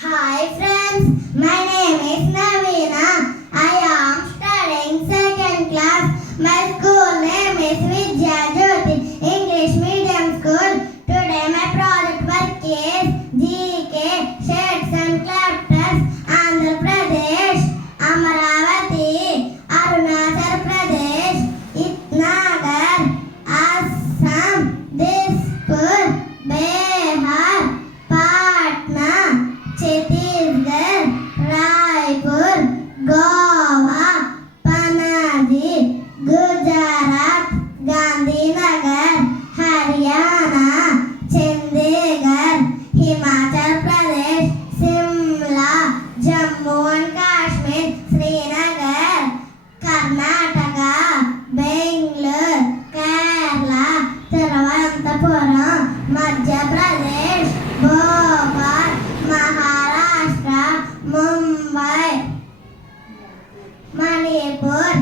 Hi friends, my name is Navina. I am studying second class. My school name is Vidya Jyoti English Medium School. Today my project work is GK Shades and Chapters Andhra Pradesh, Amaravati, Arunachal Pradesh, Itnagar, Assam, Dispur, Bihar, Patna, Chhattisgarh, Raipur, Goa, Panaji, Gujarat, Gandhinagar, Haryana, Chandigarh, Himachal Pradesh, Simla, Jammu and Kashmir, Srinagar, Karnataka, Bangalore, Kerala, Thiruvananthapuram, Madhya Pradesh, Bhopal, Maharashtra, Mumbai, Manipur,